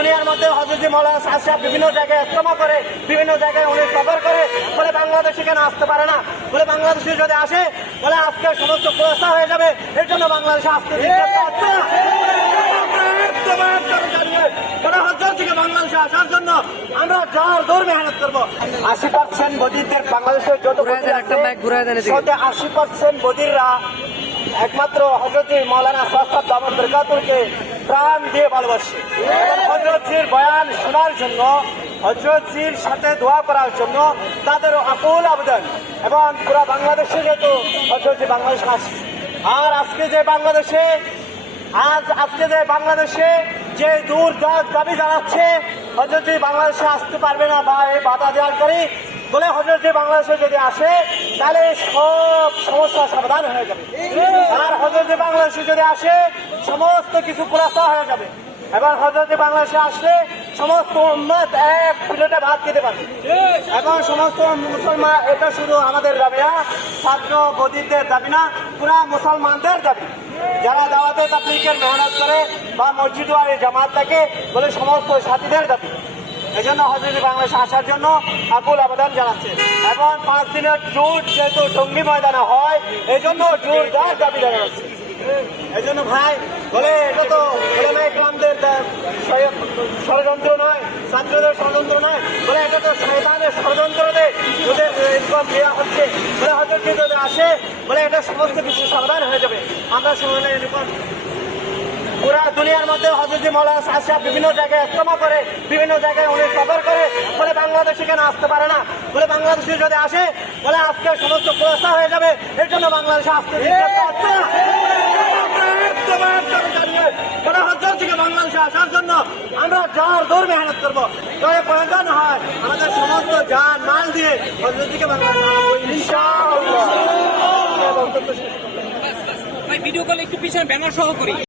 দুনিয়ার মধ্যে হযরত মাওলানা সাদ সাহেব বিভিন্ন জায়গায় ইজতেমা করে, বিভিন্ন জায়গায় উনি সফর করে, বলে বাংলাদেশে কেন আসতে পারে না, বলে বাংলাদেশে যদি আসে বলে আজকে সমস্ত খোলাসা হয়ে যাবে, এর জন্য বাংলাদেশে আসতে বাংলাদেশে আসার জন্য আমরা জোর দৌড় মেহনত করবো। 80% বদিরদের বাংলাদেশের যত 80% বদিররা একমাত্র হযরত মাওলানা সাদ সাহেব দামাত বরকাতুহকে প্রাণ দিয়ে ভালোবাসে। হযরতজির বয়ান শোনার জন্য, হযরতজির সাথে দোয়া করার জন্য তাদের আকুল আবেদন। এবং পুরা বাংলাদেশে যেহেতু হযরতজি বাংলাদেশে আসে, আর আজকে যে বাংলাদেশে যে দূর দাবি জানাচ্ছে হযরতজি বাংলাদেশে আসতে পারবে না বা এই বাধা দেওয়ার করি বলে, হযরতজি বাংলাদেশে যদি আসে তাহলে সব সমস্যার সমাধান হয়ে যাবে। আর হযরতজি বাংলাদেশে যদি আসে সমস্ত কিছু খোলাসা হয়ে যাবে। এবং হযরতজি বাংলাদেশে আসলে সমস্ত উম্মত এক প্লেটে ভাত খেতে পারবে। এবং সমস্ত মুসলমান, এটা শুধু আমাদের দাবি না, ছাত্র বদিরদের দাবি না, পুরা মুসলমানদের দাবি। যারা দাওয়াতে তাবলীগের মেহনত করে বা মসজিদ ওয়ারি জামাত থাকে বলে সমস্ত সাথীদের দাবি। এই জন্য হযরতজি বাংলাদেশে আসার জন্য আকুল আবেদন জানাচ্ছে। এবং 5 দিনের জোট যেহেতু টঙ্গী ময়দানে হয়, এই জন্য জোরদার দাবি জানাচ্ছে। এই জন্য ভাই বলে এটা তো ইকরামদের ষড়যন্ত্র নয়, ছাত্রদের ষড়যন্ত্র নয়, বলে এটা তো শয়তানের ষড়যন্ত্রতে ওদের ইনকাম দেওয়া হচ্ছে। বলে হযরতজি যদি আসে বলে এটা সমস্ত কিছু সমাধান হয়ে যাবে। আমরা শুনলে এরকম পুরা দুনিয়ার মধ্যে হযরত মাওলানা সাদ সাহেব বিভিন্ন জায়গায় ইজতেমা করে, বিভিন্ন জায়গায় উনি সফর করে, বলে বাংলাদেশে কেন আসতে পারে না, বলে বাংলাদেশে যদি আসে বলে আজকে সমস্ত খোলাসা হয়ে যাবে, এর জন্য বাংলাদেশে আসতে বাংলাদেশে আসার জন্য আমরা জোর দৌড় মেহনত করবো। তবে প্রয়োজন হয় আমাদের সমস্ত জান মাল দিয়ে হযরতজিকে বাংলাদেশে আনবো ইনশাআল্লাহ। ভিডিও কলে একটু পিছনে ব্যানার সহ করি।